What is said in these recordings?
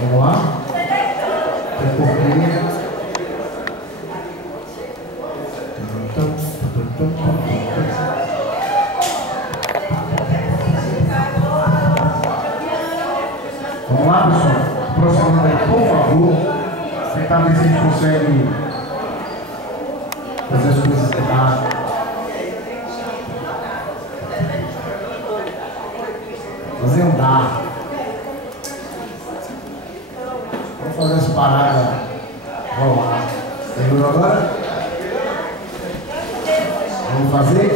Vamos lá? Tem pouquinho. Vamos lá, pessoal? Próximo aí, por favor. Tentar ver se a gente consegue fazer as coisas erradas. Fazer andar. Vamos fazer essa parada rolar. Entendeu agora? Vamos fazer?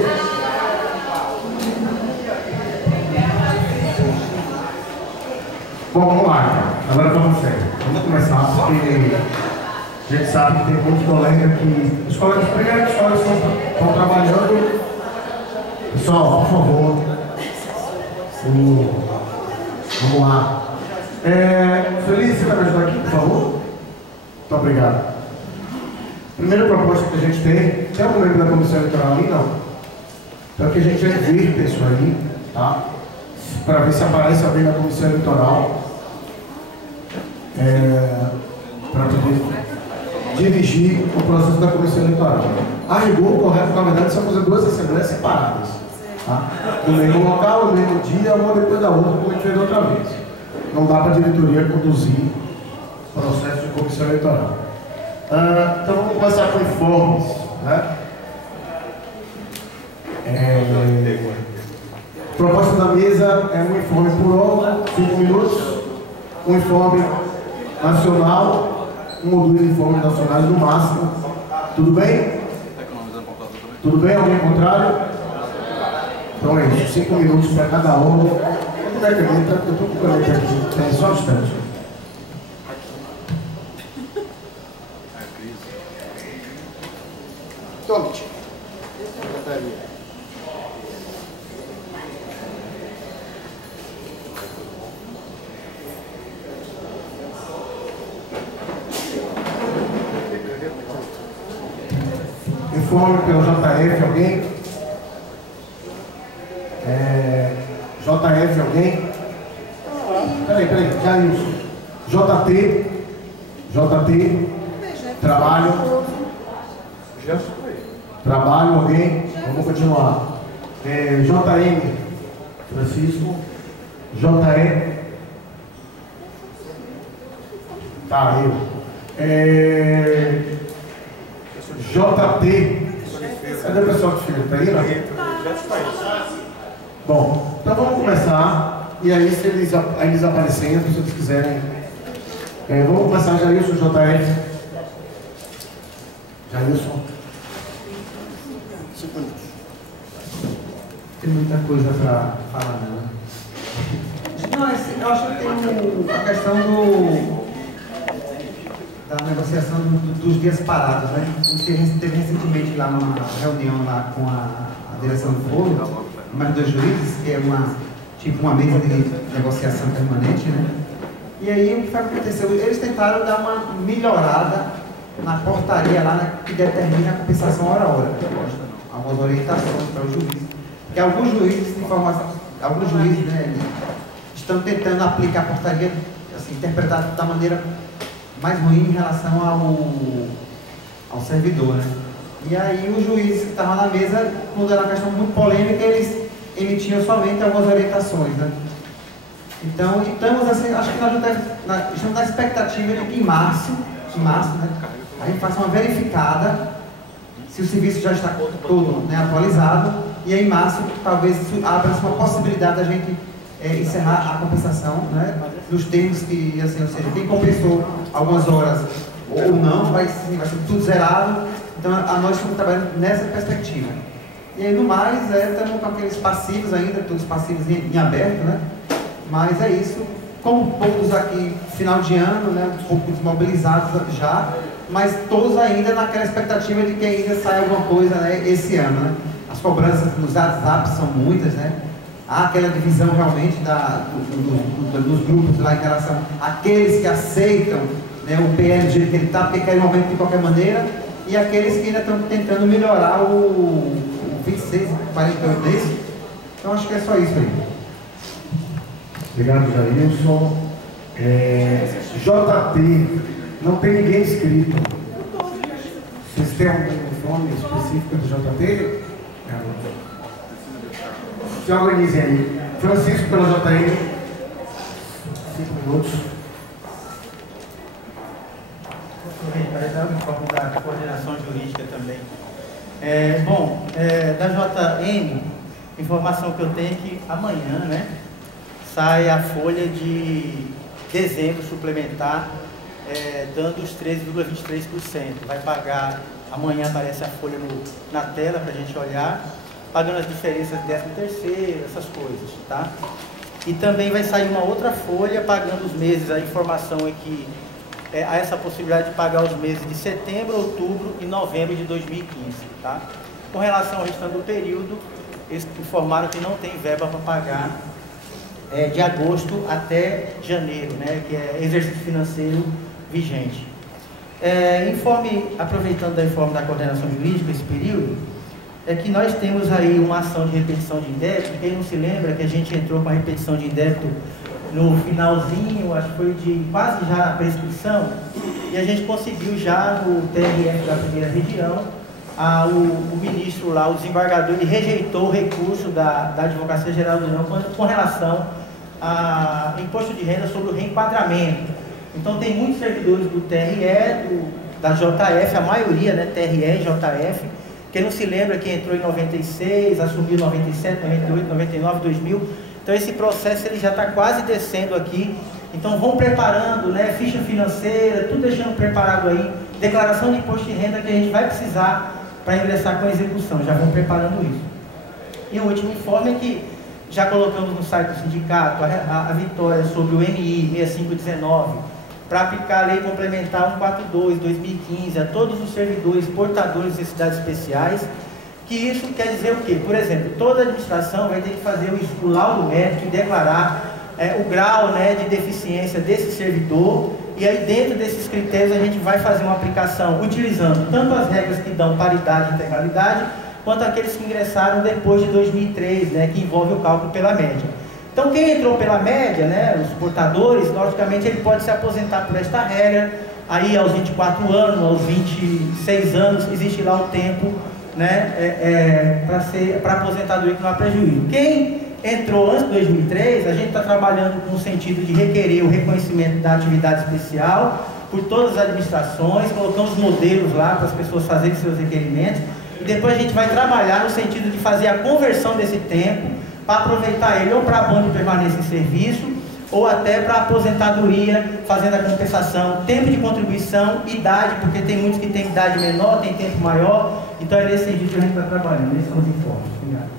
Bom, vamos lá, cara. Agora vamos sério. Vamos começar, porque a gente sabe que tem muitos colegas que... Os colegas estão trabalhando. Pessoal, por favor. Vamos lá. Feliz, você vai me ajudar aqui, por favor? Muito obrigado. Primeira proposta que a gente tem algum membro da comissão eleitoral ali? Não. Para que a gente revirta isso aí, tá? Para ver se aparece alguém da comissão eleitoral. Para poder dirigir o processo da comissão eleitoral. A rigor, correto, na verdade, são fazer duas assembleias separadas. Tá? No mesmo local, no mesmo dia, uma depois da outra, como a gente fez da outra vez. Não dá para a diretoria conduzir o processo de comissão eleitoral. Então vamos começar com informes. Né? Proposta da mesa é um informe por órgão, 5 minutos, um informe nacional, um ou dois informes nacionais no máximo. Tudo bem? Tudo bem? Alguém contrário? Então é isso, 5 minutos para cada órgão. Como é que eu estou com o caneta aqui? Só um instante. Tome. Informe pelo JF, alguém? JF, alguém? Peraí, Jailson. JT, trabalho. Trabalho, alguém? Vamos continuar. JM, Francisco. JE. Tá, eu. JT. Cadê o pessoal que fica? Tá aí, não? Bom, então vamos começar. E aí, se eles aparecendo, se eles quiserem. Vamos começar, Jailson, JF. Jailson. 5 minutos. Tem muita coisa para falar, né? Não, eu acho que tem a questão da negociação dos dias parados, né? A gente teve recentemente lá uma reunião lá com a direção do Foro, mais 2 juízes, que é tipo uma mesa de negociação permanente, né? E aí o que aconteceu? Eles tentaram dar uma melhorada na portaria lá que determina a compensação hora a hora. Algumas orientações para os juízes. Porque alguns juízes, né, estão tentando aplicar a portaria, assim, interpretada da maneira mais ruim em relação ao servidor, né? E aí os juízes que estavam na mesa, quando era uma questão muito polêmica, eles emitiam somente algumas orientações, né? Então, estamos assim, acho que nós estamos na expectativa de que em março, né, a gente faça uma verificada se o serviço já está todo, né, atualizado, e aí em março talvez abra-se uma possibilidade da gente encerrar a compensação, né, nos termos que, assim, ou seja, quem compensou algumas horas ou não, vai ser tudo zerado. Então nós estamos trabalhando nessa perspectiva. E aí no mais, estamos com aqueles passivos ainda, todos passivos em aberto, né? Mas é isso, como todos aqui, final de ano, né, um pouco desmobilizados já, mas todos ainda naquela expectativa de que ainda saia alguma coisa, né, esse ano, né? As cobranças nos WhatsApp são muitas, né? Há aquela divisão realmente dos grupos lá em relação àqueles que aceitam, né, o PL do jeito que ele está, porque querem um aumento de qualquer maneira, e aqueles que ainda estão tentando melhorar o 26, 48 meses. Então acho que é só isso aí. Obrigado, Jailson. JT, não tem ninguém inscrito. Vocês têm algum nome específico do JT? Se organizem aí. Francisco pela JN. 5 minutos. Vai dar um pouco da coordenação jurídica também. Da JN, informação que eu tenho é que amanhã, né, sai a folha de dezembro suplementar, dando os 13,23%. Vai pagar, amanhã aparece a folha na tela para a gente olhar, pagando as diferenças de 13º, essas coisas, tá? E também vai sair uma outra folha pagando os meses, a informação é que há essa possibilidade de pagar os meses de setembro, outubro e novembro de 2015, tá? Com relação ao restante do período, eles informaram que não tem verba para pagar de agosto até janeiro, né, que é exercício financeiro vigente. Aproveitando da informe da coordenação jurídica, esse período, é que nós temos aí uma ação de repetição de indébito. Quem não se lembra que a gente entrou com a repetição de indébito no finalzinho, acho que foi de quase já a prescrição, e a gente conseguiu já no TRF da primeira região, o ministro lá, o desembargador, ele rejeitou o recurso da Advocacia Geral da União com relação a imposto de renda sobre o reenquadramento. Então tem muitos servidores do TRE, da JF, a maioria, né, TRE e JF, quem não se lembra que entrou em 96, assumiu em 97, 98, 99, 2000, então esse processo ele já está quase descendo aqui, então vão preparando, né, ficha financeira, tudo deixando preparado aí, declaração de imposto de renda que a gente vai precisar para ingressar com a execução, já vão preparando isso. E o último informe é que já colocamos no site do sindicato a vitória sobre o MI 6519, para aplicar a Lei Complementar 142/2015 a todos os servidores portadores de necessidades especiais, que isso quer dizer o quê? Por exemplo, toda administração vai ter que fazer o laudo médico e declarar o grau, né, de deficiência desse servidor, e aí dentro desses critérios a gente vai fazer uma aplicação utilizando tanto as regras que dão paridade e integralidade, quanto aqueles que ingressaram depois de 2003, né, que envolve o cálculo pela média. Então quem entrou pela média, né, os portadores, logicamente ele pode se aposentar por esta regra, aí aos 24 anos, aos 26 anos, existe lá o tempo, né, para aposentadoria que não há prejuízo. Quem entrou antes de 2003, a gente está trabalhando com o sentido de requerer o reconhecimento da atividade especial por todas as administrações, colocamos modelos lá para as pessoas fazerem seus requerimentos, e depois a gente vai trabalhar no sentido de fazer a conversão desse tempo para aproveitar ele ou para abono de permanência em serviço, ou até para aposentadoria, fazendo a compensação, tempo de contribuição, idade, porque tem muitos que têm idade menor, tem tempo maior, então é nesse sentido que a gente está trabalhando. Esses são os informes. Obrigado.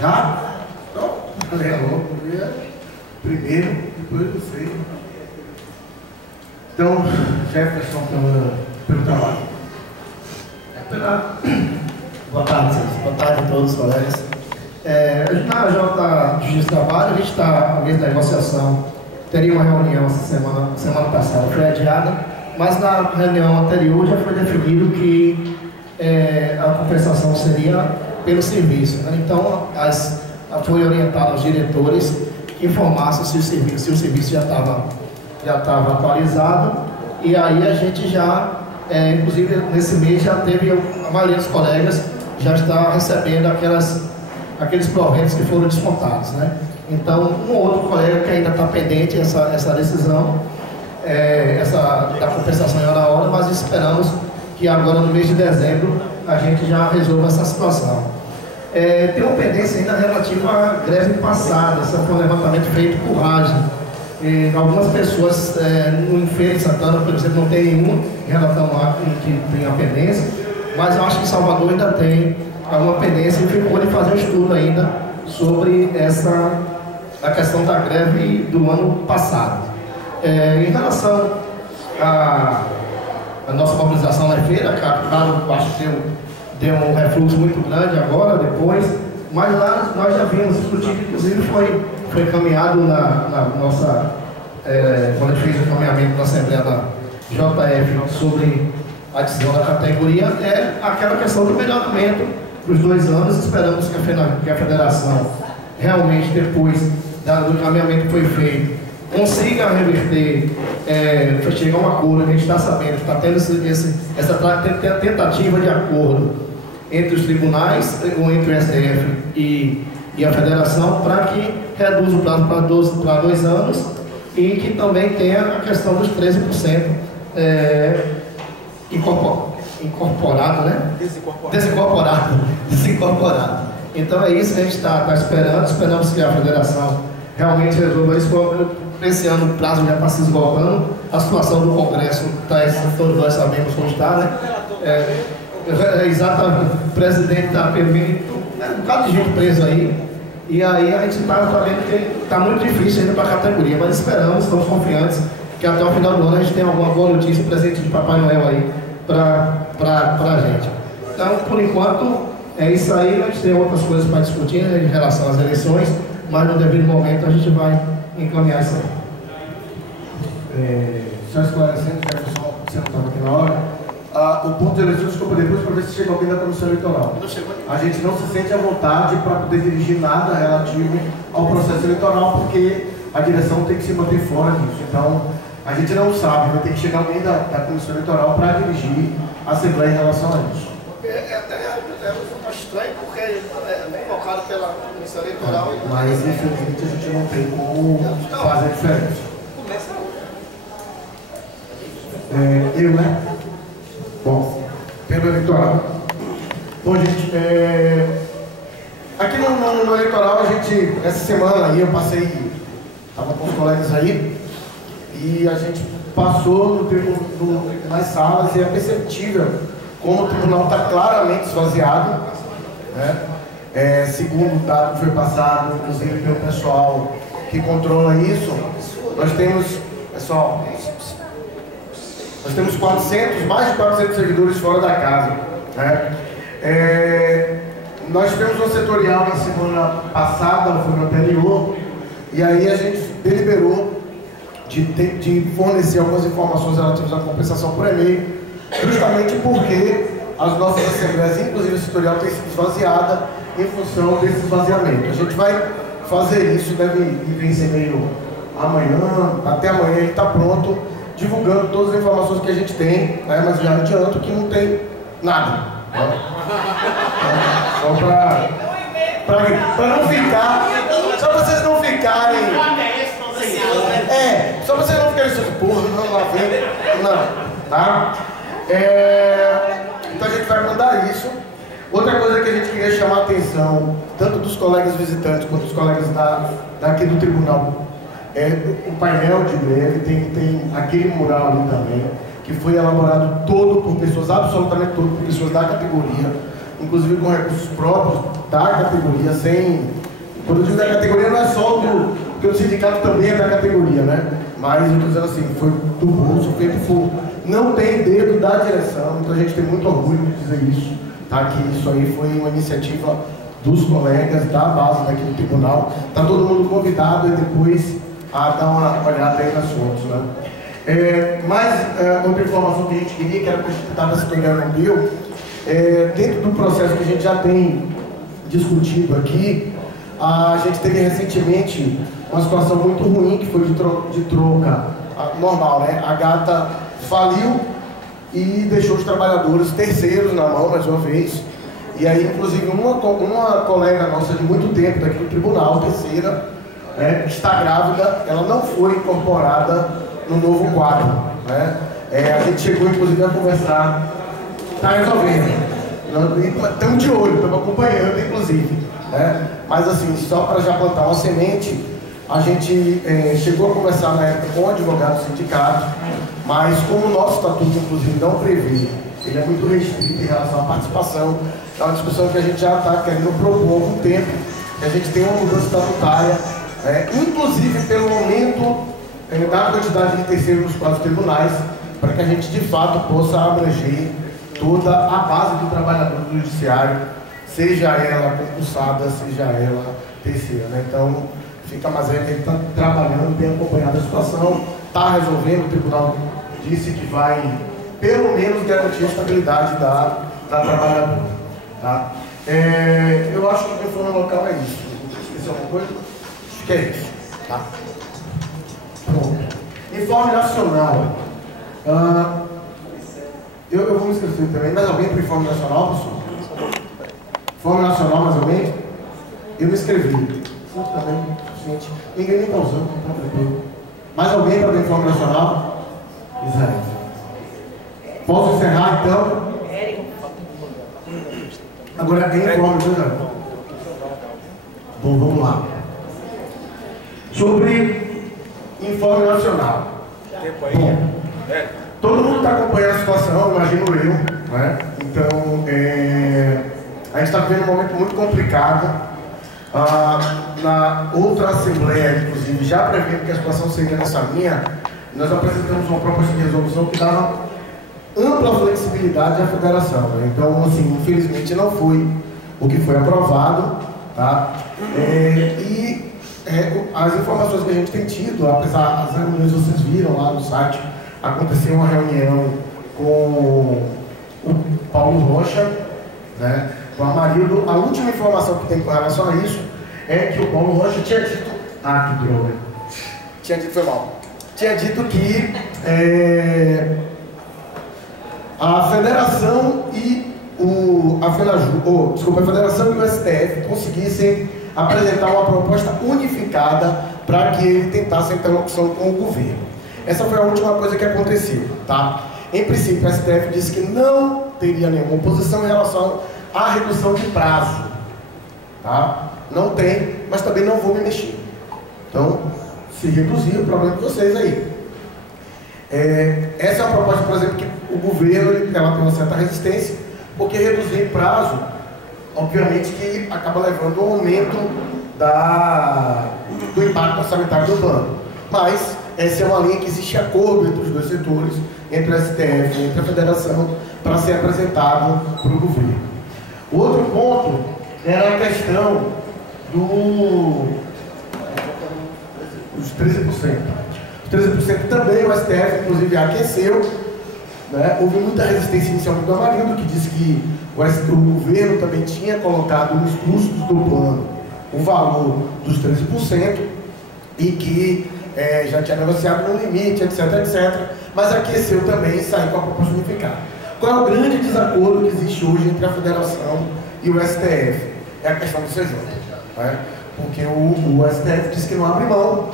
Já? Então, primeiro, depois você. Então, Jefferson, pelo trabalho. Boa tarde, senhores. Boa tarde a todos os colegas. Na Justiça do Trabalho, a gente está no mês da negociação. Teria uma reunião essa semana passada, foi adiada, mas na reunião anterior já foi definido que a compensação seria pelo serviço. Então, foi orientado aos diretores que informassem se o serviço já estava atualizado, e aí a gente já, inclusive nesse mês, já teve, a maioria dos colegas já está recebendo aqueles proventos que foram descontados, né? Então, um ou outro colega que ainda está pendente essa decisão, da compensação em hora, mas esperamos que agora no mês de dezembro a gente já resolva essa situação. Tem uma pendência ainda relativa à greve passada, esse foi um levantamento feito por rádio. Algumas pessoas no Feira de Santana, por exemplo, não tem nenhum em relação a que tem a pendência, mas eu acho que em Salvador ainda tem uma pendência e ficou de fazer um estudo ainda sobre a questão da greve do ano passado. Em relação à nossa mobilização na feira, claro, acho que deu um refluxo muito grande agora, depois, mas lá nós já vimos, inclusive foi encaminhado na nossa, quando a gente fez o encaminhamento na Assembleia da JF sobre a decisão da categoria, aquela questão do melhoramento para os 2 anos. Esperamos que a federação realmente, depois do encaminhamento que foi feito, consiga reverter, chegar a um acordo. A gente está sabendo que está tendo essa tentativa de acordo entre os tribunais, ou entre o STF e a federação, para que reduza o prazo para 2 anos e que também tenha a questão dos 13% incorporado, né? Desincorporado. Então é isso que a gente está esperando. Esperamos que a federação realmente resolva isso. Esse ano o prazo já está se esgotando. A situação do Congresso, todos nós sabemos como está, né? Exatamente, o presidente da PMI, um bocado de gente preso aí. E aí a gente está sabendo que está muito difícil ainda para a categoria, mas esperamos, estamos confiantes que até o final do ano a gente tenha alguma boa notícia, presente de Papai Noel aí para a gente. Então, por enquanto, é isso aí. A gente tem outras coisas para discutir, né, em relação às eleições, mas no devido momento a gente vai encaminhar isso aí. Só esclarecendo, Jefferson, você não estava aqui na hora. O ponto de eleições ficou depois para ver se chegou alguém da Comissão Eleitoral. A gente não se sente à vontade para poder dirigir nada relativo ao processo eleitoral, porque a direção tem que se manter fora disso. Então, a gente não sabe, vai ter que chegar alguém da Comissão Eleitoral para dirigir a Assembleia em relação a isso. É estranho porque é convocado pela Comissão Eleitoral. Mas, infelizmente, a gente não tem como fazer a diferença. Eu, né? Bom, pelo eleitoral. Bom, gente, aqui no eleitoral, a gente, essa semana aí, eu passei, estava com os colegas aí, e a gente passou nas salas e é perceptível como o tribunal está claramente esvaziado, né? Segundo o dado que foi passado, inclusive pelo pessoal que controla isso, nós temos, pessoal, nós temos mais de 400 servidores fora da casa, né? Nós tivemos um setorial na semana passada, foi no anterior, e aí a gente deliberou de fornecer algumas informações relativas à compensação por e-mail, justamente porque as nossas assembleias, inclusive a setorial, tem sido esvaziada em função desse esvaziamento. A gente vai fazer isso, deve vir esse e-mail amanhã, até amanhã ele está pronto, divulgando todas as informações que a gente tem, né? Mas já adianto que não tem nada. Né? Só para não ficar, só para vocês não ficarem, só para vocês não ficarem assim, porra, não lá vem, não, tá? Então a gente vai mandar isso. Outra coisa que a gente queria chamar a atenção, tanto dos colegas visitantes quanto dos colegas daqui do tribunal, o painel de greve, tem aquele mural ali também, que foi elaborado todo por pessoas, absolutamente todo por pessoas da categoria, inclusive com recursos próprios da categoria, quando eu digo da categoria não é só porque o sindicato também é da categoria, né? Mas eu estou dizendo assim, foi do bolso, feito por, não tem dedo da direção, então a gente tem muito orgulho de dizer isso, tá? Que isso aí foi uma iniciativa dos colegas da base daqui do tribunal, tá todo mundo convidado e depois a dar uma olhada aí nas fotos, né? Outra informação que a gente queria, que era que estava se tornando um deal, dentro do processo que a gente já tem discutido aqui, a gente teve recentemente uma situação muito ruim, que foi de troca normal, né? A Gata faliu e deixou os trabalhadores terceiros na mão, mais uma vez, e aí, inclusive, uma colega nossa de muito tempo daqui do tribunal, terceira, está grávida, ela não foi incorporada no novo quadro, né? A gente chegou inclusive a conversar, está resolvendo, estamos de olho, estamos acompanhando inclusive, né? Mas assim, só para já plantar uma semente, a gente chegou a conversar na época com o advogado do sindicato, mas como o nosso estatuto inclusive não prevê, ele é muito restrito em relação à participação, é uma discussão que a gente já está querendo propor há algum tempo, que a gente tem uma mudança estatutária, inclusive pelo aumento da quantidade de terceiros nos quadros tribunais, para que a gente de fato possa abranger toda a base do trabalhador do judiciário, seja ela concursada, seja ela terceira, né? Então, fica mais aí que ele está trabalhando, tem acompanhado a situação, está resolvendo, o tribunal disse que vai pelo menos garantir a estabilidade da trabalhadora. Tá? Eu acho que o informe local é isso. Esqueci alguma coisa? Acho que é isso. Tá? Bom, informe nacional. Eu vou me esquecer também. Mais alguém para o informe nacional, pessoal? Informe nacional, mais alguém? Eu me inscrevi. Sim, também, gente. Ninguém nem está usando, tá tranquilo. Mais alguém para o informe nacional? Israel. Posso encerrar então? Agora tem informe, Israel. Bom, vamos lá. Sobre informe nacional. Bom, todo mundo está acompanhando a situação, imagino eu, né? Então, a gente está vivendo um momento muito complicado. Na outra Assembleia, inclusive, já prevendo que a situação seria nessa linha, nós apresentamos uma proposta de resolução que dava ampla flexibilidade à federação. Né? Então, assim, infelizmente não foi o que foi aprovado, tá? As informações que a gente tem tido, apesar das reuniões vocês viram lá no site, aconteceu uma reunião com o Paulo Rocha, né? Com a Marildo. A última informação que tem com relação a isso é que o Paulo Rocha tinha dito... que droga. Foi mal. Tinha dito que a Federação e a Federação e o STF conseguissem apresentar uma proposta unificada para que ele tentasse a interlocução com o governo. Essa foi a última coisa que aconteceu, tá? Em princípio, o STF disse que não teria nenhuma oposição em relação à redução de prazo, tá? Não tem, mas também não vou me mexer. Então, se reduzir, o problema de vocês aí. Essa é uma proposta, por exemplo, que o governo ela tem uma certa resistência, porque reduzir prazo, obviamente que acaba levando ao aumento do impacto orçamentário do plano. Mas essa é uma linha que existe acordo entre os dois setores, entre o STF, entre a Federação, para ser apresentado para o governo. O outro ponto era a questão dos 13%. Os 13% também o STF, inclusive, aqueceu. Né? Houve muita resistência inicialmente do Amarildo, que disse que o governo também tinha colocado nos custos do plano o valor dos 13% e que já tinha negociado no limite, etc, etc. Mas aqueceu também e saiu com a proposta unificada. Qual é o grande desacordo que existe hoje entre a Federação e o STF? É a questão do CJ. Né? Porque o STF diz que não abre mão,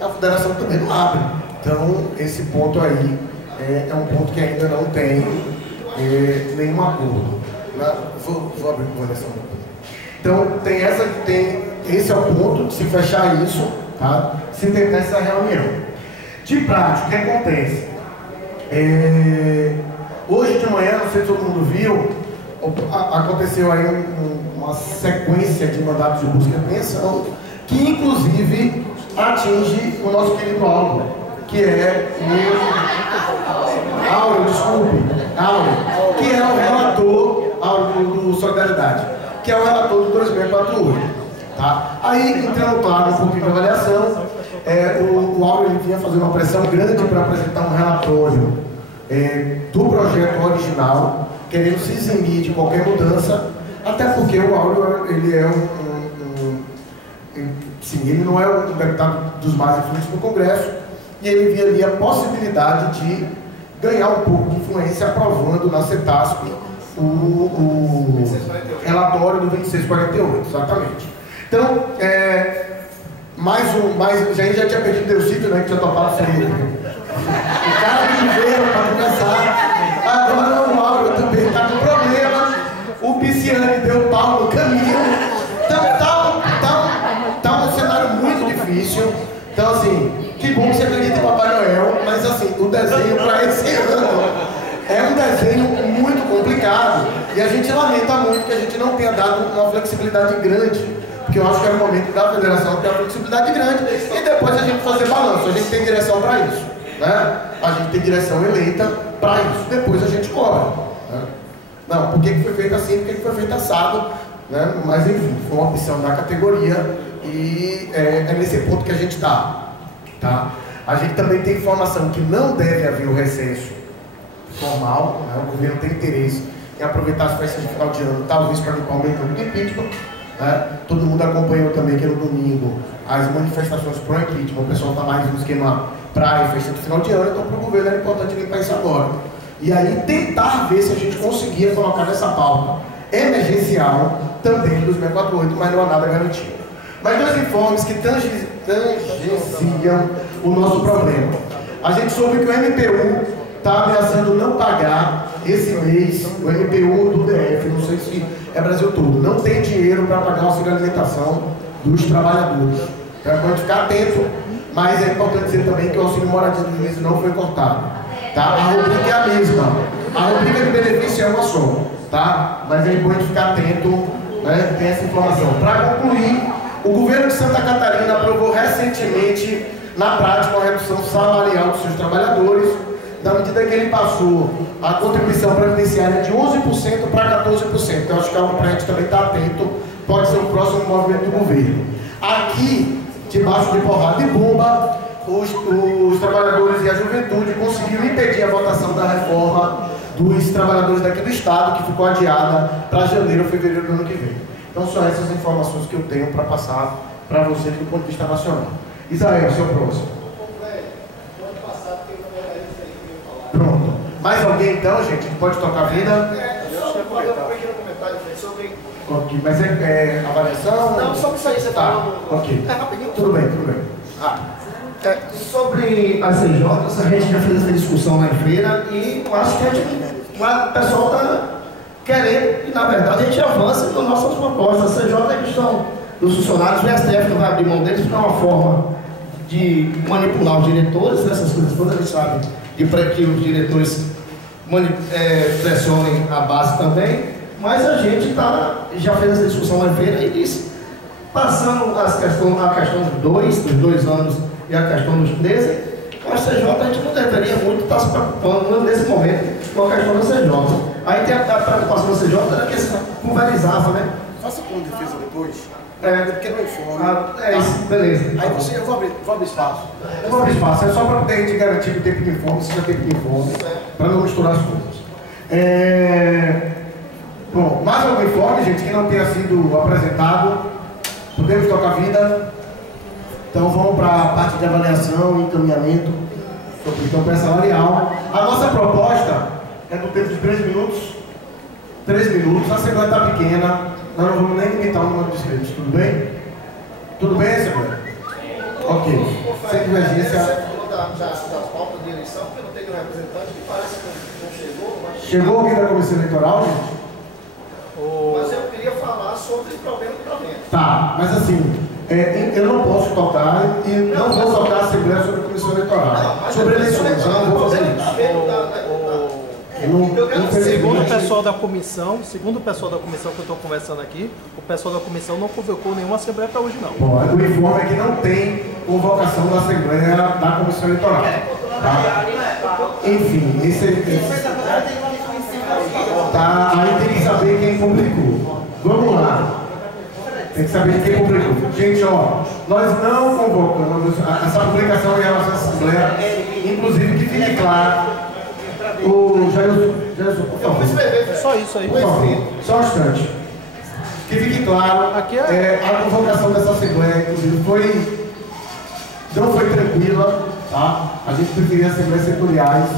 a Federação também não abre. Então, esse ponto aí é um ponto que ainda não tem nenhum acordo. Vou abrir com a versão. Então, esse é o ponto de se fechar isso, tá? Se tentar essa reunião. De prática, o que acontece? Hoje de manhã, não sei se todo mundo viu, aconteceu aí uma sequência de mandatos de busca e apreensão, que inclusive atinge o nosso querido Áureo, que é que é o relator do Solidariedade, que é o relator do 2648. Tá? Aí, entrando claro um pouquinho de avaliação, o Áureo vinha fazendo uma pressão grande para apresentar um relatório do projeto original, querendo se eximir de qualquer mudança, até porque o Áureo ele é ele não é um deputado dos mais influentes no Congresso, e ele via ali a possibilidade de ganhar um pouco de influência aprovando na CETASP o relatório do 2648, exatamente. Então, a gente já tinha perdido o Delcídio, né, que tinha topado sair. O cara que veio para conversar, agora o Áureo também está com problema, o Pisciani deu pau no caminho, então tá um cenário muito difícil. Então, assim, que bom que você acredita em Papai Noel, mas assim, o desenho para esse ano é um desenho muito complicado e a gente lamenta muito que a gente não tenha dado uma flexibilidade grande, porque eu acho que era o momento da federação ter uma flexibilidade grande e depois a gente fazer balanço. A gente tem direção para isso, né? A gente tem direção eleita para isso, depois a gente cobra, né? Não, por que foi feito assim, por que foi feito assado, né? Mas enfim, foi uma opção da categoria e é nesse ponto que a gente está, tá? A gente também tem informação que não deve haver o recesso formal, né? O governo tem interesse em aproveitar as festas de final de ano, talvez para limpar o mercado do impeachment. Né? Todo mundo acompanhou também que no domingo as manifestações pro impeachment, o pessoal está mais no esquema praia e festa de final de ano, então para o governo era importante limpar isso agora. E aí tentar ver se a gente conseguia colocar nessa pauta emergencial também do 648, mas não há nada garantido. Mas dois informes que tangenciam o nosso problema. A gente soube que o MPU está ameaçando não pagar esse mês, o MPU do DF, não sei se é Brasil todo, não tem dinheiro para pagar o auxílio de alimentação dos trabalhadores. Então é importante ficar atento, mas é importante dizer também que o auxílio moradia do juízo não foi cortado. Tá? A rubrica é a mesma, a rubrica de benefício é uma só, tá? Mas é importante ficar atento, né? Tem essa informação. Para concluir, o governo de Santa Catarina aprovou recentemente, na prática, uma redução salarial dos seus trabalhadores, na medida que ele passou a contribuição previdenciária de 11% para 14%. Então, acho que é algo para a gente também estar atento, pode ser o próximo movimento do governo. Aqui, debaixo de porrada e bomba, os trabalhadores e a juventude conseguiram impedir a votação da reforma dos trabalhadores daqui do Estado, que ficou adiada para janeiro ou fevereiro do ano que vem. Então, são essas informações que eu tenho para passar para vocês do ponto de vista nacional. Israel, seu próximo. Pronto. Mais alguém então, gente? Pode tocar a vida? Só um pequeno comentário sobre... Ok, mas é avaliação? Não, só isso aí, você tá. falou. Ok. Rapidinho. Tudo bem, tudo bem. Sobre as CJs, a gente já fez essa discussão lá em feira e eu acho que o pessoal está querendo, e na verdade a gente avança com nossas propostas. A CJ é questão dos funcionários, o STF não vai abrir mão deles para uma forma de manipular os diretores, essas coisas todas, eles sabem, de que os diretores pressionem a base também, mas a gente já fez essa discussão lá em feira e disse, passando a questão dos dois anos e a questão dos 13, a CJ a gente não deveria muito estar se preocupando nesse momento com a questão da CJ. Aí tem a preocupação da CJ, era que se pulverizava, né? Faça com defesa depois. Porque não informe. Isso, beleza. Aí eu vou abrir espaço. Eu vou abrir espaço, é só para poder a gente garantir que o tempo de informe seja tempo de informe, para não misturar as coisas. Bom, mais algum informe, gente, que não tenha sido apresentado. Podemos tocar a vida. Então vamos para a parte de avaliação e encaminhamento sobre o campo salarial. A nossa proposta é no tempo de 3 minutos. 3 minutos, a Assembleia está pequena. Nós não vamos nem limitar o número de inscritos, tudo bem? Tudo bem, Assembleia? Ok. Sem divergência. Você falou das pautas de eleição, porque não tem um representante que parece que não chegou. Mas... Chegou alguém da Comissão Eleitoral, gente? Mas eu queria falar sobre o problema do problema. Tá, mas assim, eu não posso tocar e não vou tocar a Assembleia sobre a Comissão Eleitoral. Sobre eleições, eu não vou fazer isso. Segundo o pessoal da comissão que eu estou conversando aqui, o pessoal da comissão não convocou nenhuma assembleia para hoje não. Bom, o informe é que não tem convocação da Assembleia da Comissão Eleitoral. Tá? Enfim, tá, aí tem que saber quem publicou. Vamos lá. Tem que saber quem publicou. Gente, ó, nós não convocamos essa publicação em relação à Assembleia, inclusive que fique claro. O Jailson, por favor. Só isso aí. Por favor, só um instante. Que fique claro, aqui a convocação dessa Assembleia, inclusive, não foi tranquila, tá? A gente preferia assembleias setoriais,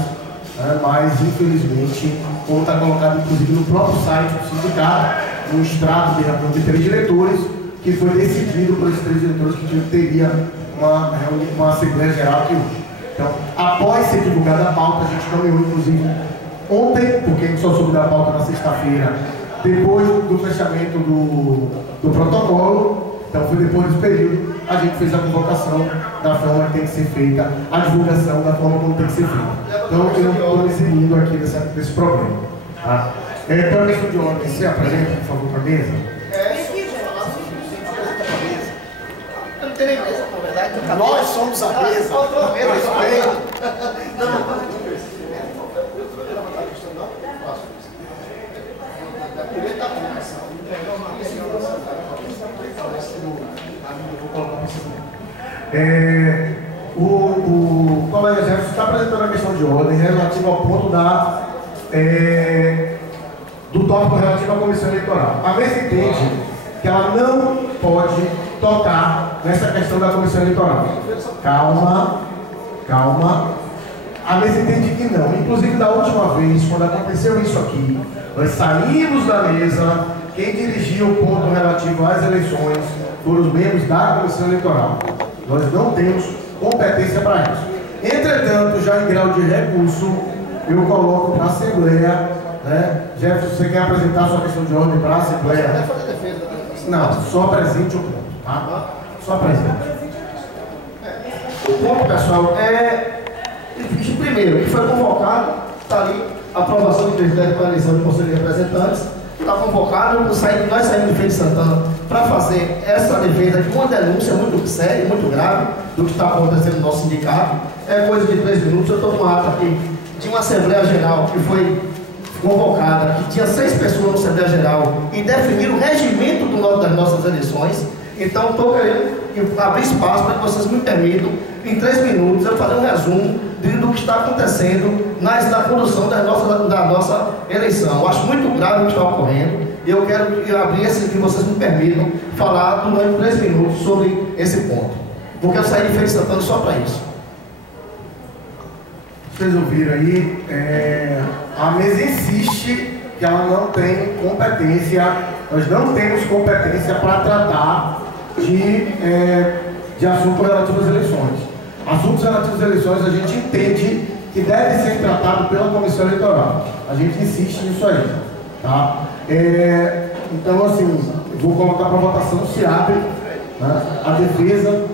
né? Mas infelizmente, como está colocado inclusive no próprio site do sindicato, no extrato de 3 diretores, que foi decidido por esses 3 diretores que teria uma Assembleia Geral aqui hoje. Então, após ser divulgada a pauta, a gente nomeou, inclusive, ontem, porque a gente só soube da pauta na sexta-feira, depois do fechamento do protocolo, então foi depois desse período, a gente fez a convocação da forma que tem que ser feita, a divulgação da forma como tem que ser feita. Então, eu não estou me exibindo aqui desse problema. Tá? Para a questão de ordem, você apresenta, por favor, para a mesa? Nós somos a mesa. O colega Jefferson está apresentando a questão de ordem relativa ao ponto da do tópico relativo à comissão eleitoral. A mesa entende que ela não pode tocar nessa questão da comissão eleitoral. Calma. A mesa entende que não. Inclusive, da última vez, quando aconteceu isso aqui, nós saímos da mesa, quem dirigia o ponto relativo às eleições foram os membros da comissão eleitoral. Nós não temos competência para isso. Entretanto, já em grau de recurso, eu coloco para a Assembleia, né? Jefferson, você quer apresentar a sua questão de ordem para a Assembleia? Não, só apresente o ponto, tá? Só apresente. O ponto, pessoal, primeiro, que foi convocado, está ali, a aprovação de critério para a eleição do Conselho de Representantes, está convocado, nós saímos de Feira de Santana para fazer essa defesa de uma denúncia muito séria, muito grave, do que está acontecendo no nosso sindicato. É coisa de 3 minutos, eu estou com uma ata aqui de uma Assembleia Geral que foi convocada, que tinha 6 pessoas na Assembleia Geral e definiram o regimento das nossas eleições. Então, estou querendo abrir espaço para que vocês me permitam, em 3 minutos, eu fazer um resumo do que está acontecendo na condução da nossa eleição. Eu acho muito grave o que está ocorrendo. Eu quero abrir que vocês me permitam falar durante 3 minutos sobre esse ponto. Porque eu saí de Feira de Santana só para isso. Vocês ouviram aí, a mesa insiste que ela não tem competência, nós não temos competência para tratar de assuntos relativos às eleições. Assuntos relativos às eleições a gente entende que deve ser tratado pela comissão eleitoral. A gente insiste nisso aí, tá? Então, assim, eu vou colocar para votação, se abre, né, a defesa.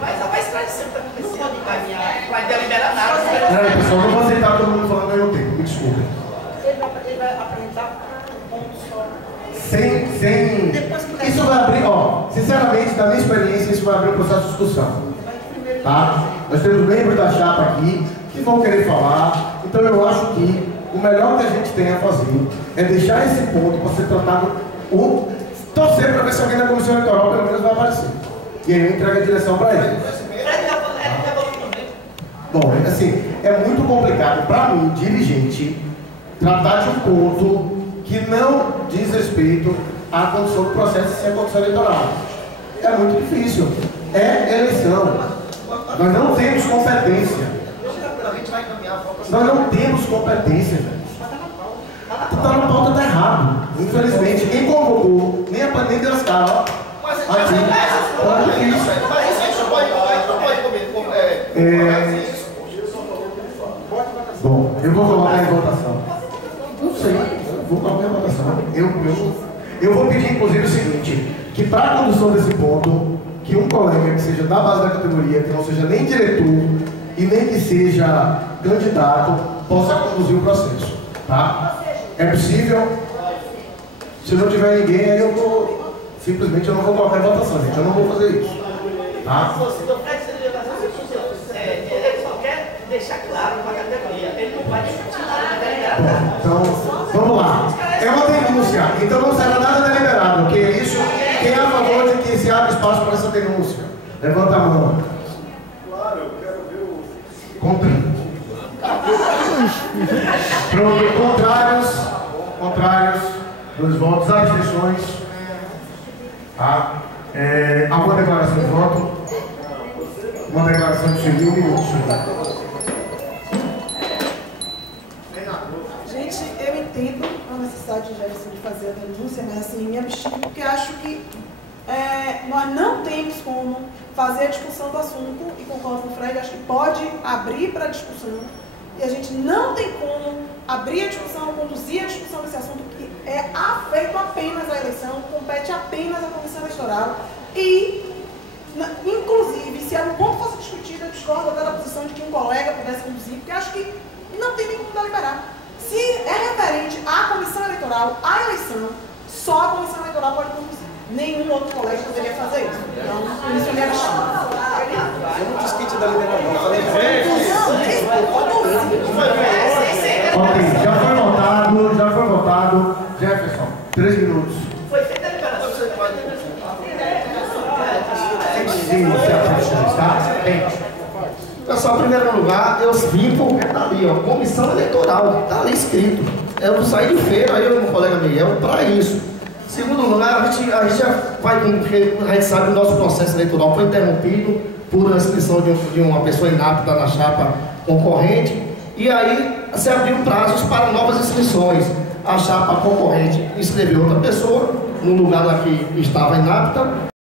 Mas só vai esclarecer para a comissão, vai deliberar nada. Pessoal, não vou aceitar todo mundo falando ao mesmo tempo, me desculpe. Ele vai apresentar um ponto só. Isso vai abrir, sinceramente, da minha experiência, isso vai abrir um processo de discussão. Tá? Nós temos membros da chapa aqui que vão querer falar, então eu acho que o melhor que a gente tem a fazer é deixar esse ponto para ser tratado, torcer para ver se alguém da comissão eleitoral pelo menos vai aparecer. E aí eu entrego a direção para ele. Bom, assim, é muito complicado para mim, dirigente, tratar de um ponto que não diz respeito à condição do processo sem a condição eleitoral. É muito difícil. É eleição. Nós não temos competência. Nós não temos competência. Está na pauta, está errado. Infelizmente, quem convocou, nem deu as caras, ó. Bom, eu vou colocar em votação. Não sei, vou colocar em votação. Eu vou pedir, inclusive, o seguinte, que para a condução desse ponto, que um colega que seja da base da categoria, que não seja nem diretor e nem que seja candidato, possa conduzir o processo, tá? É possível? Se não tiver ninguém, aí eu vou, simplesmente eu não vou colocar em votação, gente, eu não vou fazer isso, tá? Ele só quer deixar claro para a categoria, ele não vai discutir nada. Então, vamos lá. É uma denúncia, então não será nada deliberado, ok? É isso? Quem é a favor de que se abre espaço para essa denúncia? Levanta a mão. Claro, eu quero ver o... Contra. Contrários, 2 votos, abstenções. Tá? Alguma declaração de voto? Uma declaração de civil, 1 minuto, senhor. Gente, eu entendo a necessidade de Jefferson de fazer a denúncia, mas assim, me abstigo porque acho que nós não temos como fazer a discussão do assunto, e concordo com o Fred, acho que pode abrir para a discussão, e a gente não tem como abrir a discussão, conduzir a discussão desse assunto, que é afeito apenas à eleição, compete apenas à comissão eleitoral, e, inclusive, se um ponto fosse discutido, eu discordo da posição de que um colega pudesse conduzir, porque acho que não tem nem como deliberar. Se é referente à comissão eleitoral, à eleição, só a comissão eleitoral pode conduzir. Nenhum outro colega poderia fazer isso. Então, por isso eu me abstenho. Eu não disse que te dá liberação, eu falei Ok, já foi votado. Jefferson, 3 minutos. Foi feita a liberação. Sim, tá? Pessoal, em primeiro lugar, eu vim porque está ali, ó, comissão eleitoral, está ali escrito. eu saí de feira, eu e meu colega Miguel, para isso. Segundo lugar, a gente já vai, porque a gente sabe que o nosso processo eleitoral foi interrompido por a inscrição de uma pessoa inapta na chapa concorrente, e aí se abriu prazos para novas inscrições. A chapa concorrente inscreveu outra pessoa no lugar da que estava inapta,